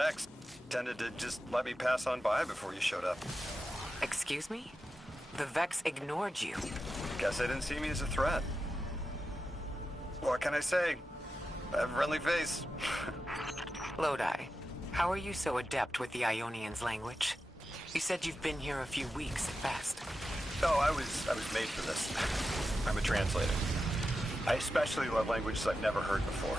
Vex tended to just let me pass on by before you showed up. Excuse me? The Vex ignored you. Guess they didn't see me as a threat. What can I say? I have a friendly face. Lodi, how are you so adept with the Ionian's language? You said you've been here a few weeks at best. Oh, I was made for this. I'm a translator. I especially love languages I've never heard before.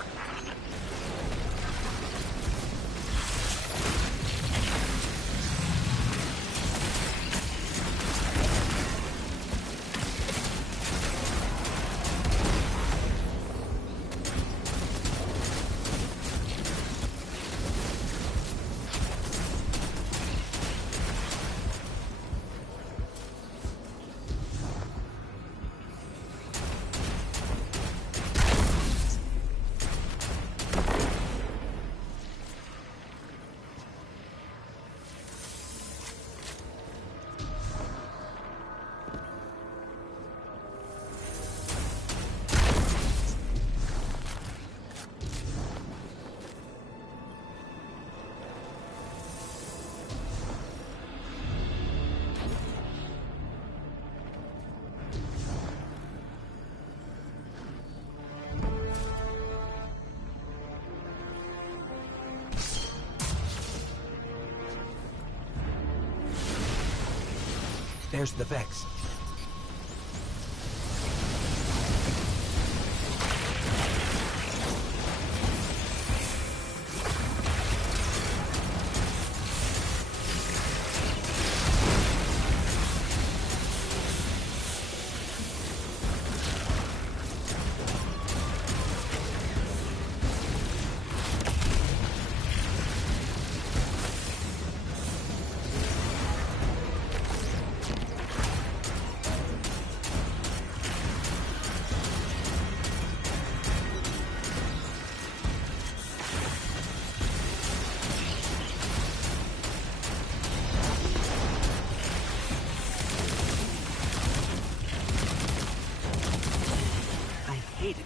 There's the Vex.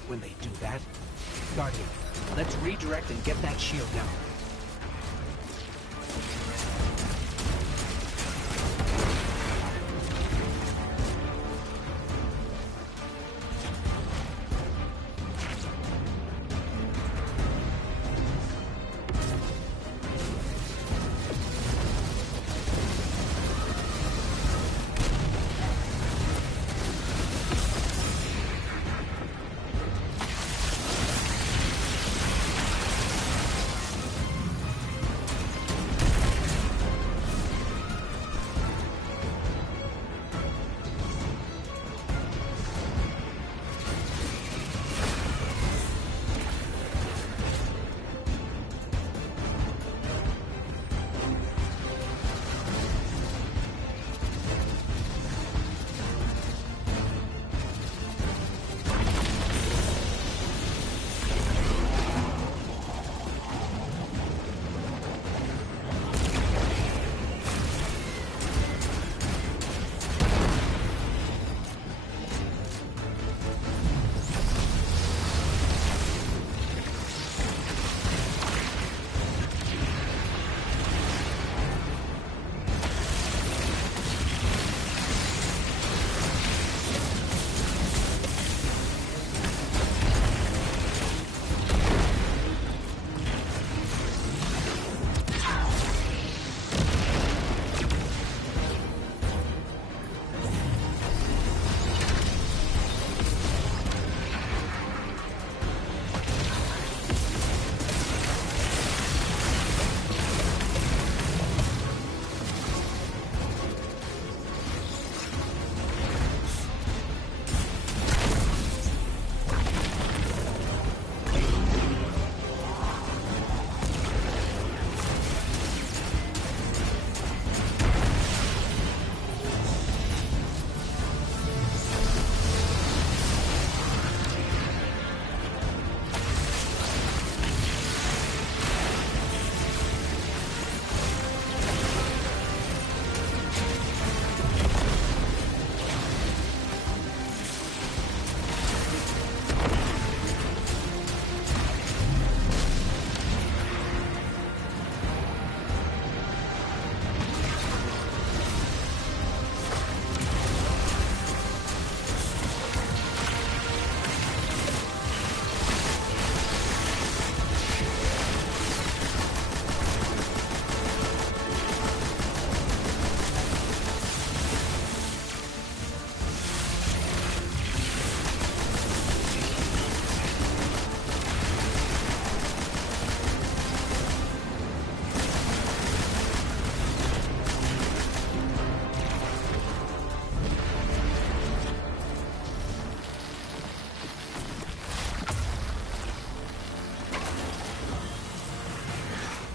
When they do that. Guardian, let's redirect and get that shield down.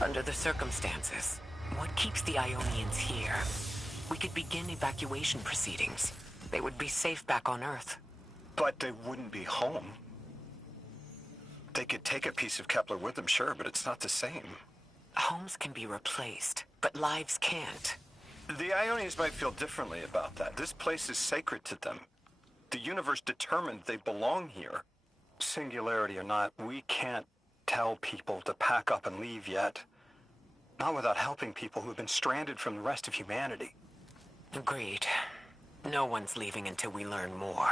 Under the circumstances, what keeps the Ionians here? We could begin evacuation proceedings. They would be safe back on Earth. But they wouldn't be home. They could take a piece of Kepler with them, sure, but it's not the same. Homes can be replaced, but lives can't. The Ionians might feel differently about that. This place is sacred to them. The universe determined they belong here. Singularity or not, we can't tell people to pack up and leave yet. Not without helping people who've been stranded from the rest of humanity. Agreed. No one's leaving until we learn more.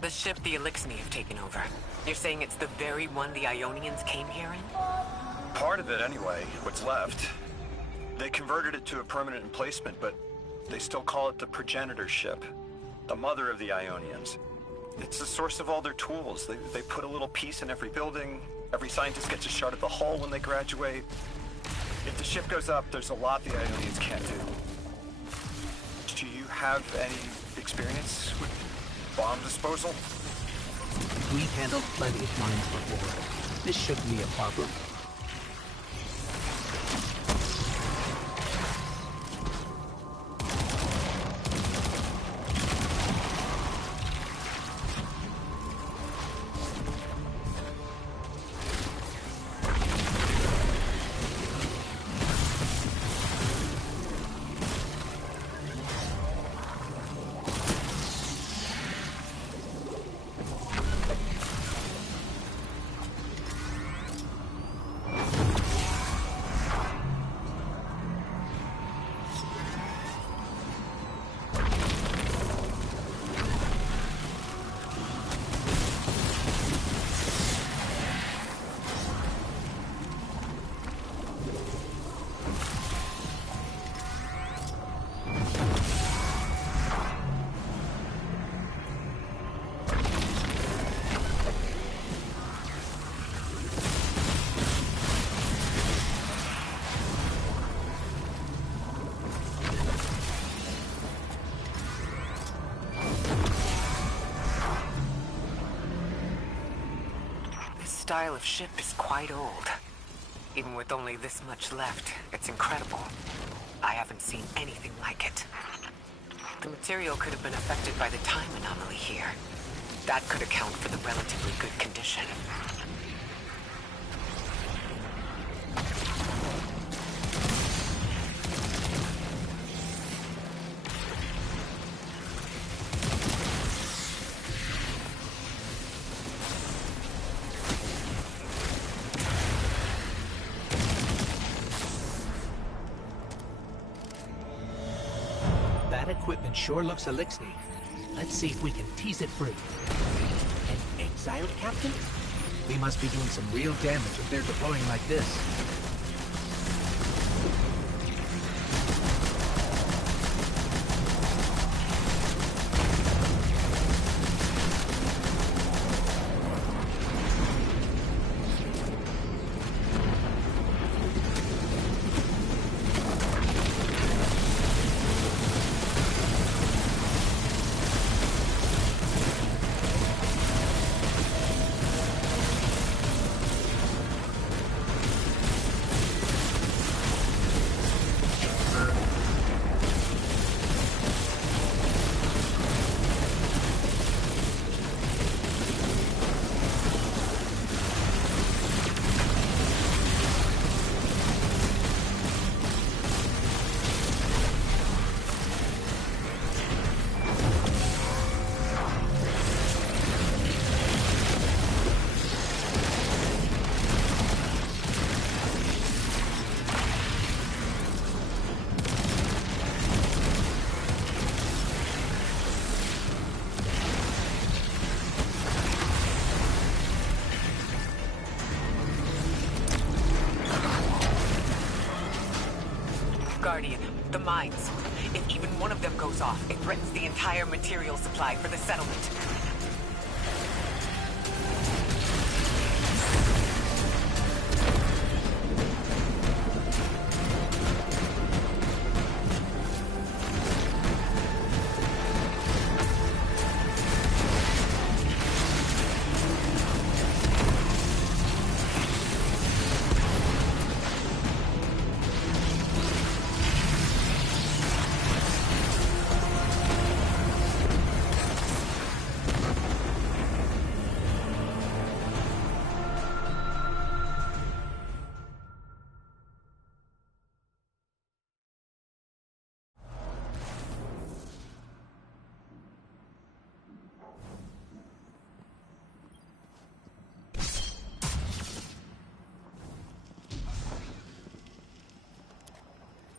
The ship the Elixni have taken over. You're saying it's the very one the Ionians came here in? Part of it anyway, what's left. They converted it to a permanent emplacement, but they still call it the progenitor ship. The mother of the Ionians. It's the source of all their tools. They put a little piece in every building. Every scientist gets a shot at the hull when they graduate. If the ship goes up, there's a lot the Ionians can't do. Do you have any experience with bomb disposal? We've handled plenty of mines before. This shouldn't be a problem. Style of ship is quite old. Even with only this much left, it's incredible. I haven't seen anything like it. The material could have been affected by the time anomaly here. That could account for the relatively good condition. That equipment sure looks Elixni. Let's see if we can tease it free. An exiled captain? We must be doing some real damage if they're deploying like this. Guardian, the mines. If even one of them goes off, it threatens the entire material supply for the settlement.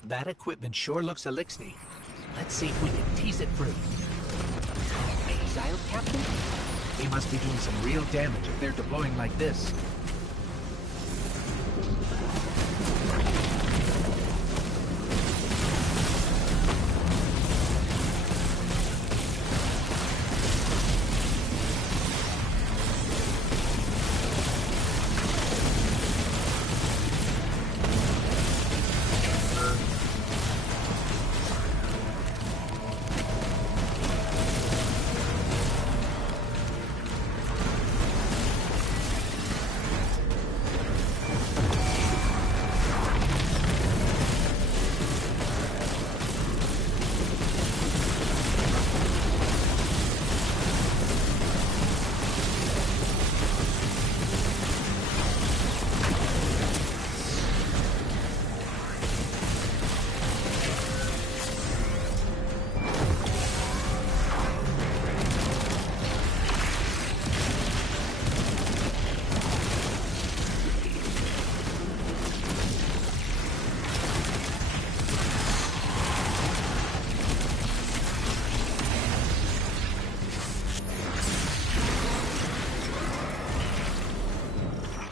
That equipment sure looks elixir. Let's see if we can tease it free. Exiled captain? They must be doing some real damage if they're deploying like this.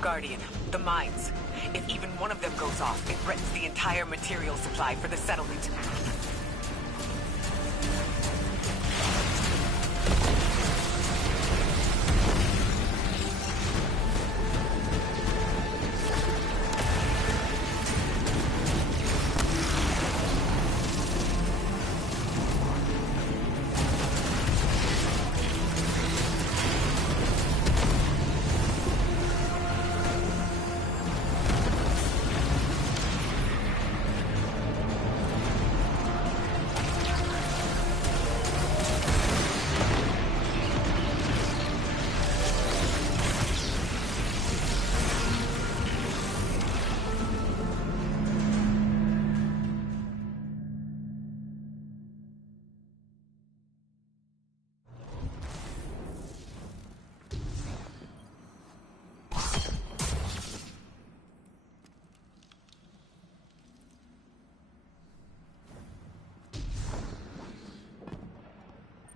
Guardian, the mines. If even one of them goes off, it threatens the entire material supply for the settlement.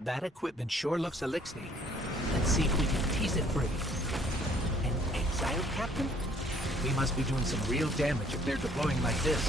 That equipment sure looks elixir. Let's see if we can tease it free. An exiled captain? We must be doing some real damage if they're deploying like this.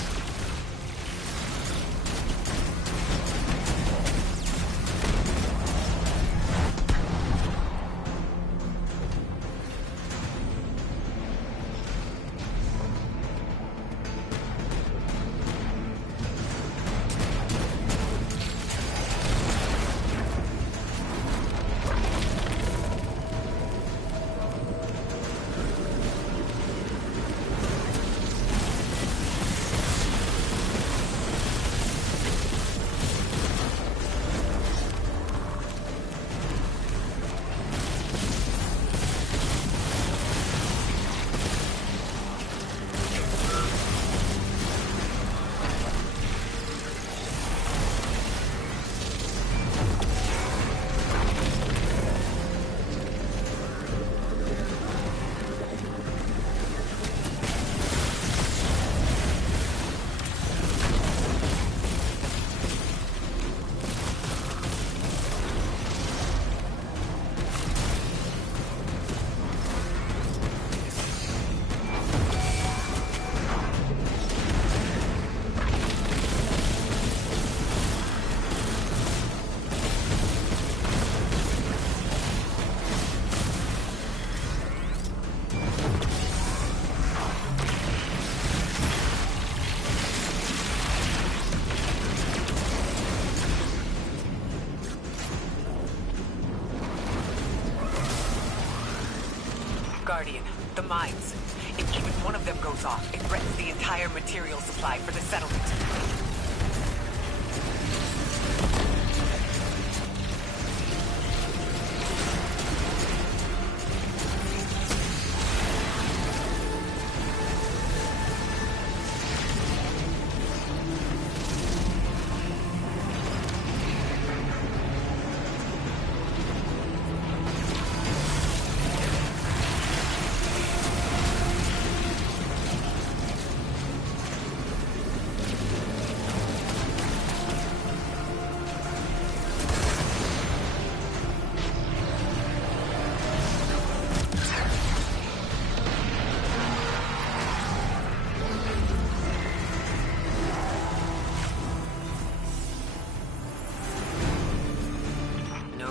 Guardian, the mines. If even one of them goes off, it threatens the entire material supply for the settlement.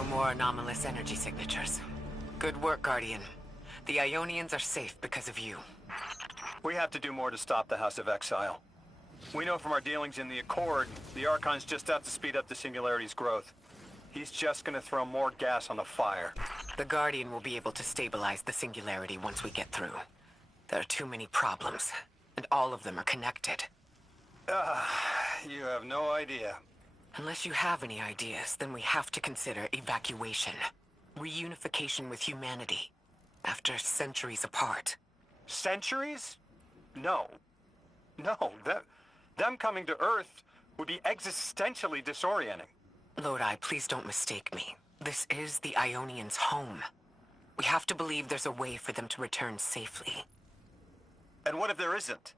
More anomalous energy signatures. Good work, Guardian. The Ionians are safe because of you. We have to do more to stop the House of Exile. We know from our dealings in the Accord, the Archon's just out to speed up the Singularity's growth. He's just gonna throw more gas on the fire. The Guardian will be able to stabilize the Singularity once we get through. There are too many problems, and all of them are connected. You have no idea. Unless you have any ideas, then we have to consider evacuation. Reunification with humanity. After centuries apart. Centuries? No. No, them coming to Earth would be existentially disorienting. Lodi, please don't mistake me. This is the Ionians' home. We have to believe there's a way for them to return safely. And what if there isn't?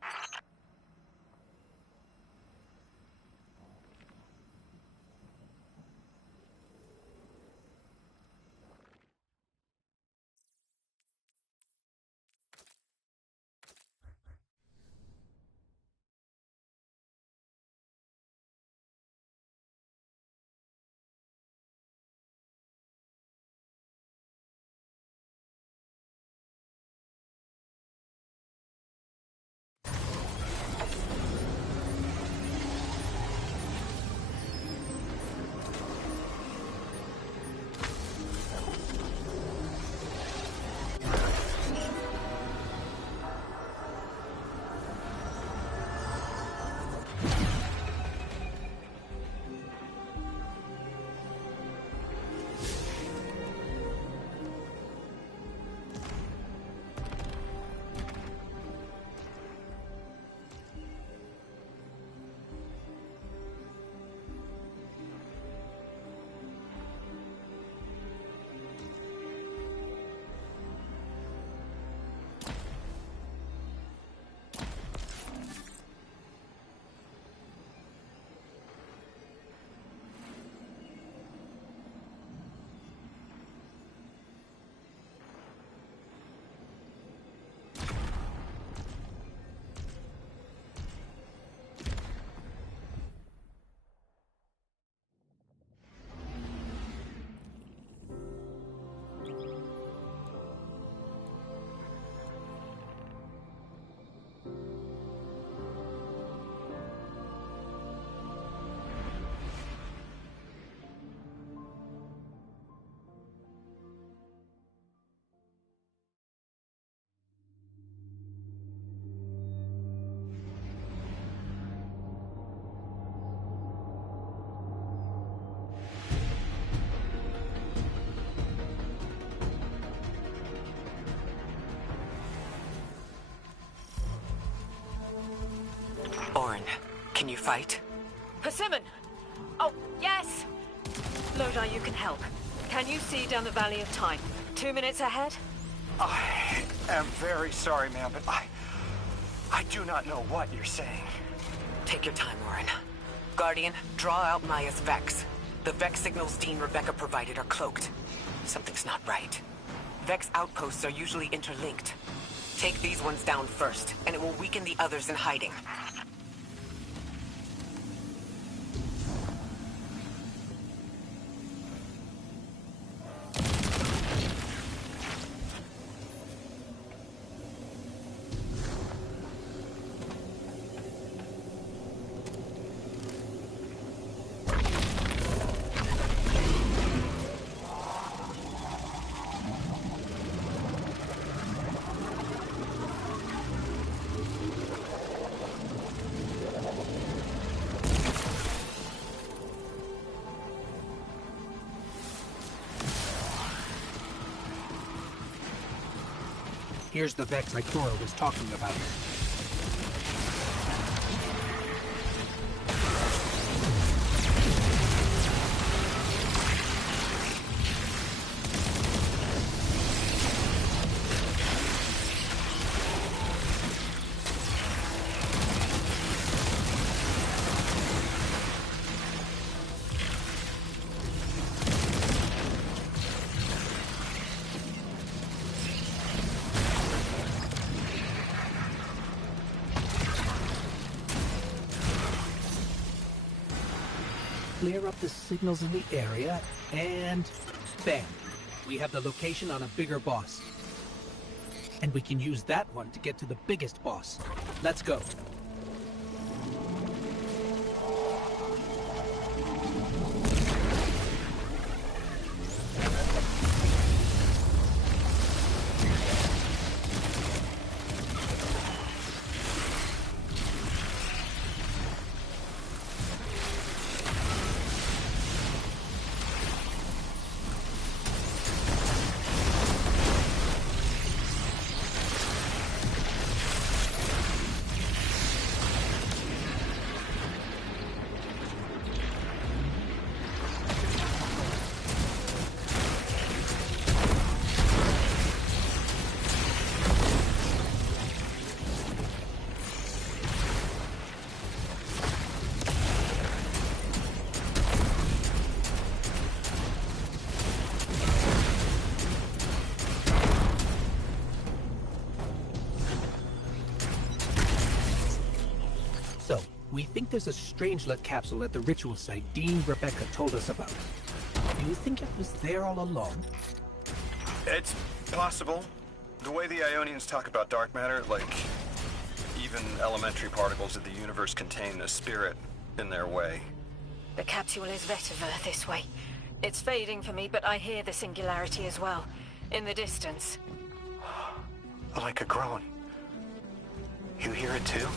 Orin, can you fight? Persimmon! Oh, yes! Lodi, you can help. Can you see down the Valley of Time? 2 minutes ahead? I am very sorry, ma'am, but I do not know what you're saying. Take your time, Orin. Guardian, draw out Maya's Vex. The Vex signals Dean Rebecca provided are cloaked. Something's not right. Vex outposts are usually interlinked. Take these ones down first, and it will weaken the others in hiding. Here's the Vex Ikora was talking about. Clear up the signals in the area, and bam! We have the location on a bigger boss. And we can use that one to get to the biggest boss. Let's go. So, we think there's a Strangelet capsule at the ritual site Dean Rebecca told us about. Do you think it was there all along? It's possible. The way the Ionians talk about dark matter, like even elementary particles of the universe contain a spirit in their way. The capsule is vetiver this way. It's fading for me, but I hear the singularity as well. In the distance. Like a groan. You hear it too?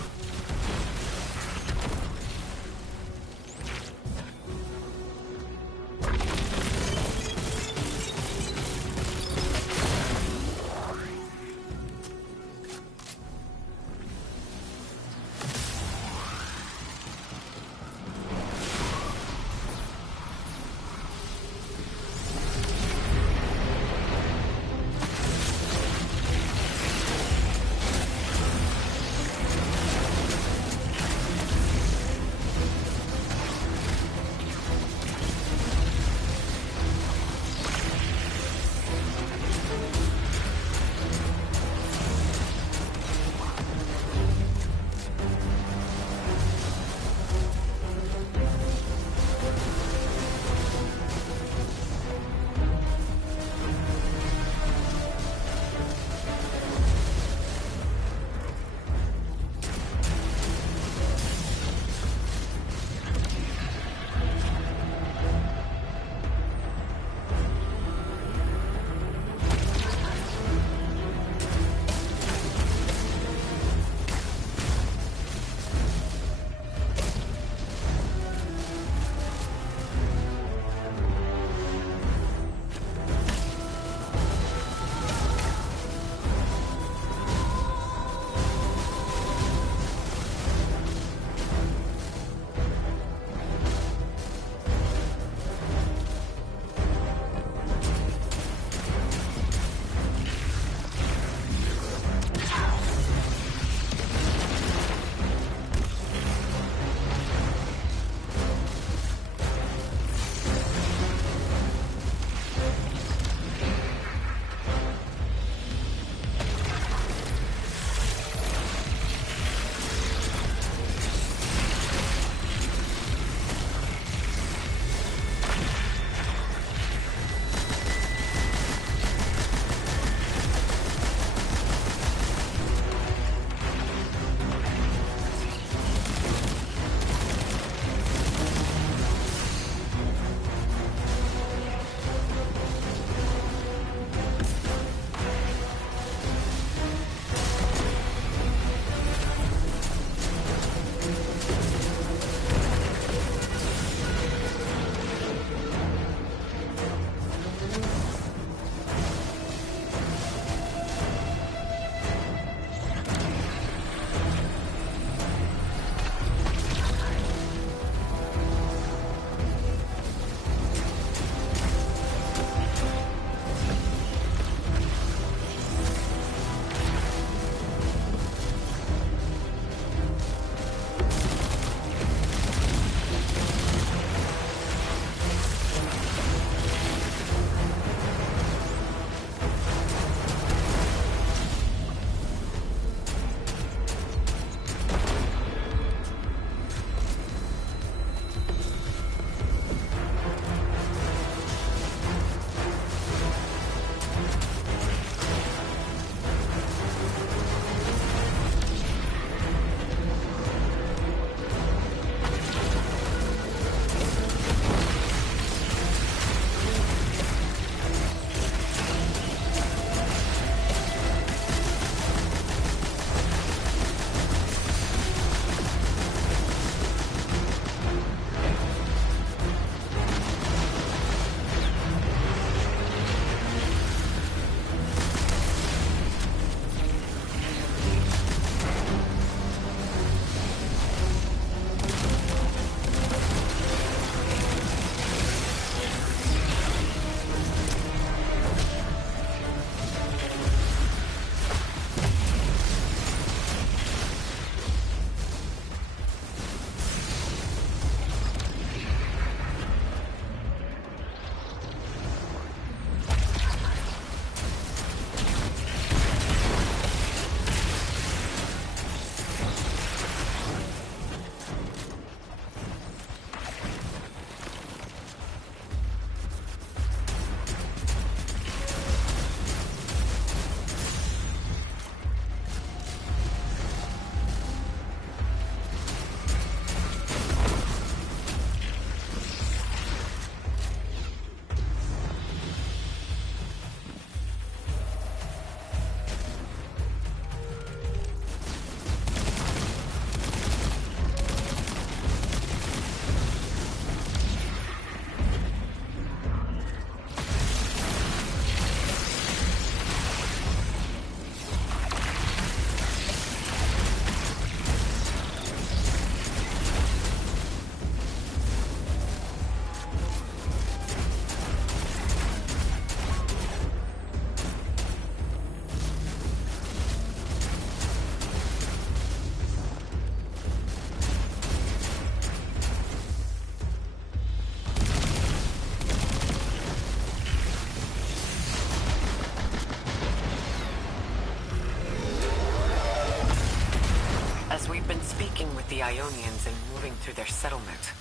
speaking with the Ionians and moving through their settlement,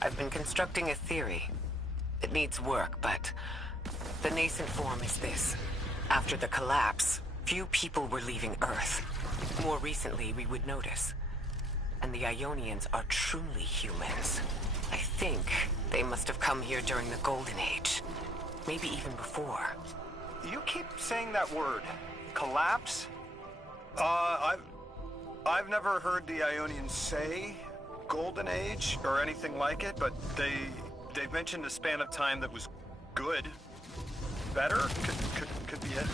I've been constructing a theory. It needs work, but the nascent form is this. After the collapse, few people were leaving Earth. More recently, we would notice. And the Ionians are truly humans. I think they must have come here during the Golden Age. Maybe even before. You keep saying that word. Collapse? I've never heard the Ionians say Golden Age or anything like it, but they've mentioned a span of time that was good. Better? Could be it.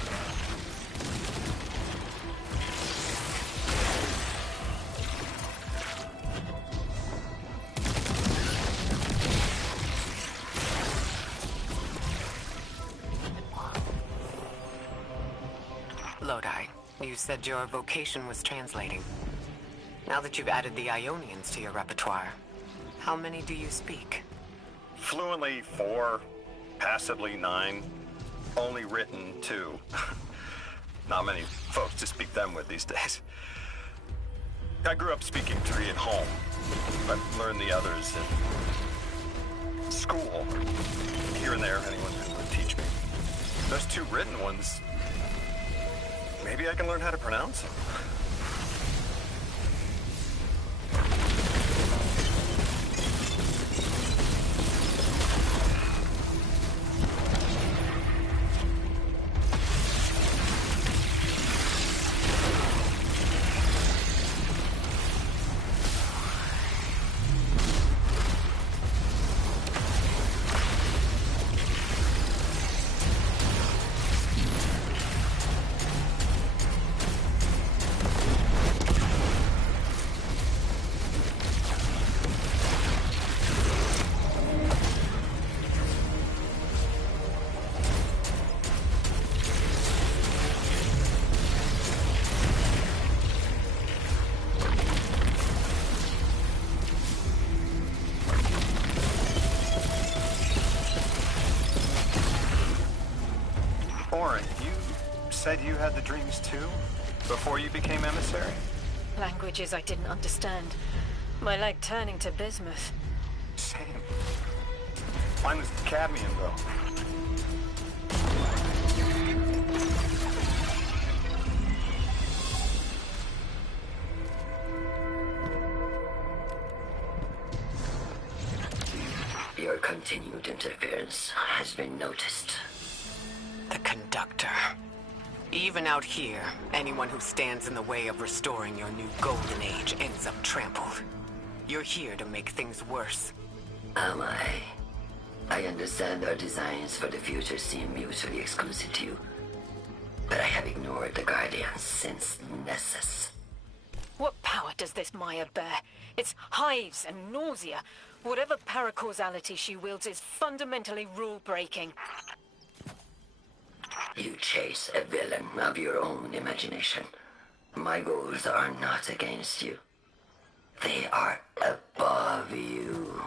Lodi, you said your vocation was translating. Now that you've added the Ionians to your repertoire, how many do you speak? Fluently 4, passively 9, only written 2. Not many folks to speak them with these days. I grew up speaking 3 at home, but learned the others in school. Here and there, anyone who would teach me. Those 2 written ones, maybe I can learn how to pronounce them. Said you had the dreams too? Before you became emissary? Languages I didn't understand. My leg turning to bismuth. Same. Mine was cadmium, though. Your continued interference has been noticed. The conductor. Even out here, anyone who stands in the way of restoring your new Golden Age ends up trampled. You're here to make things worse. Am I? I understand our designs for the future seem mutually exclusive to you. But I have ignored the Guardians since Nessus. What power does this Maya bear? It's hives and nausea. Whatever paracausality she wields is fundamentally rule-breaking. You chase a villain of your own imagination. My goals are not against you. They are above you.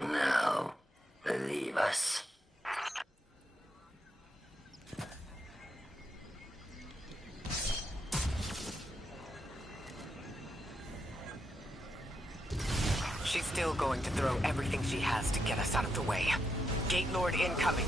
Now, leave us. She's still going to throw everything she has to get us out of the way. Gate Lord incoming.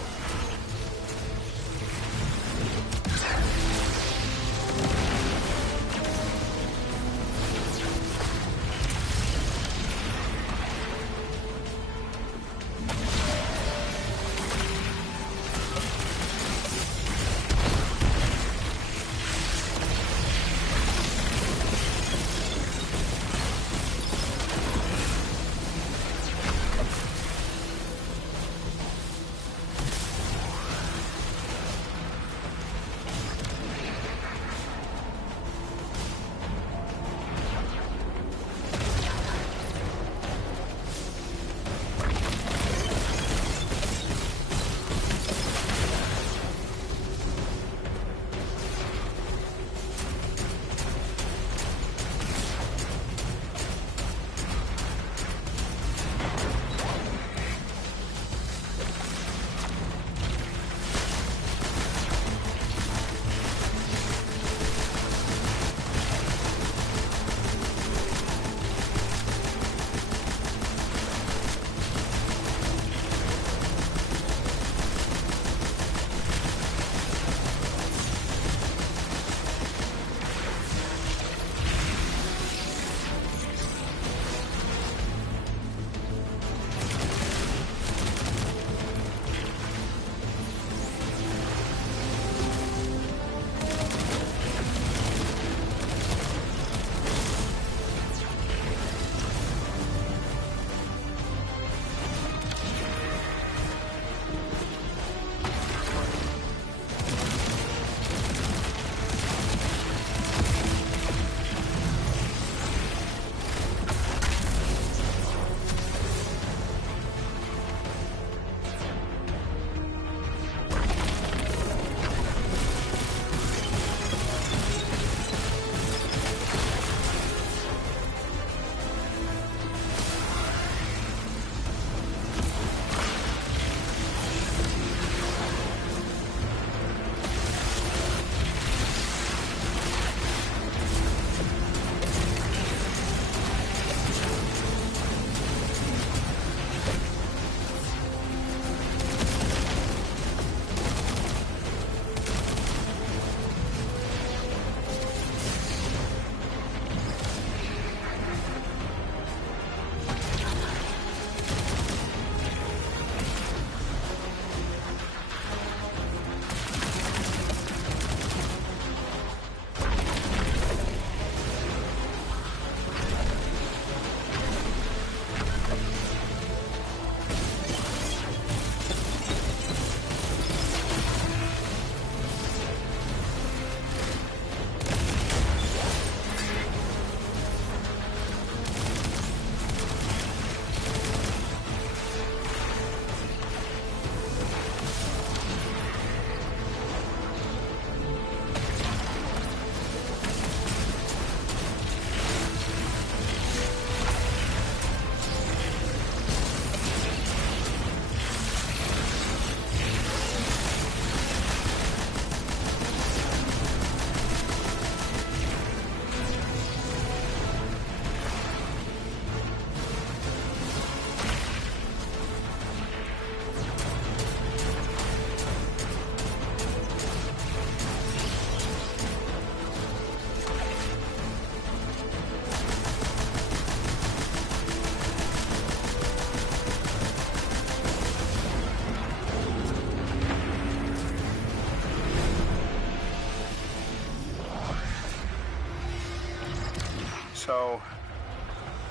So,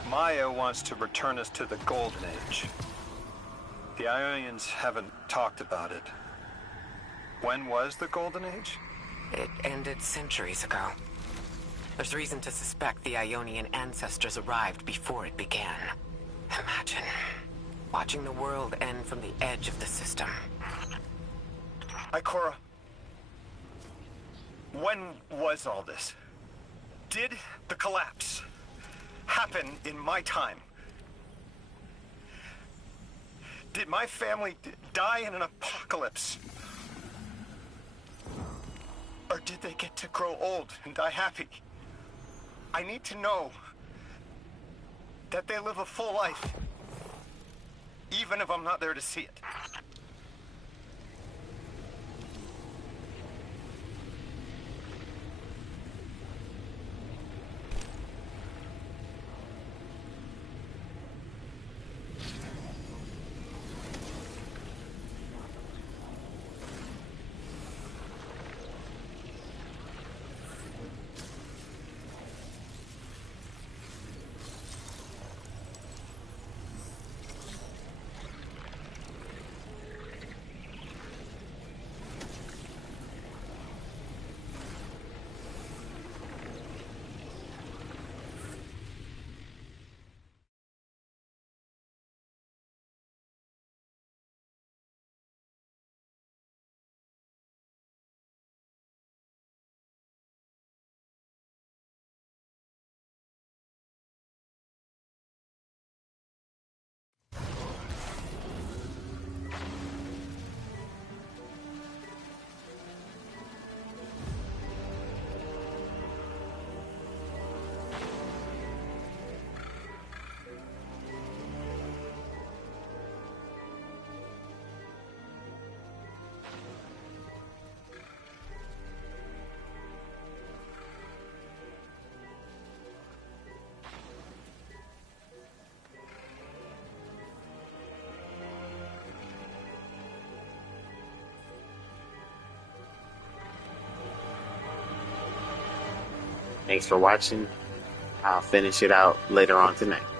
Maya wants to return us to the Golden Age. The Ionians haven't talked about it. When was the Golden Age? It ended centuries ago. There's reason to suspect the Ionian ancestors arrived before it began. Imagine watching the world end from the edge of the system. Ikora, when was all this? Did the collapse happen in my time? Did my family die in an apocalypse? Or did they get to grow old and die happy? I need to know that they live a full life, even if I'm not there to see it. Thanks for watching. I'll finish it out later on tonight.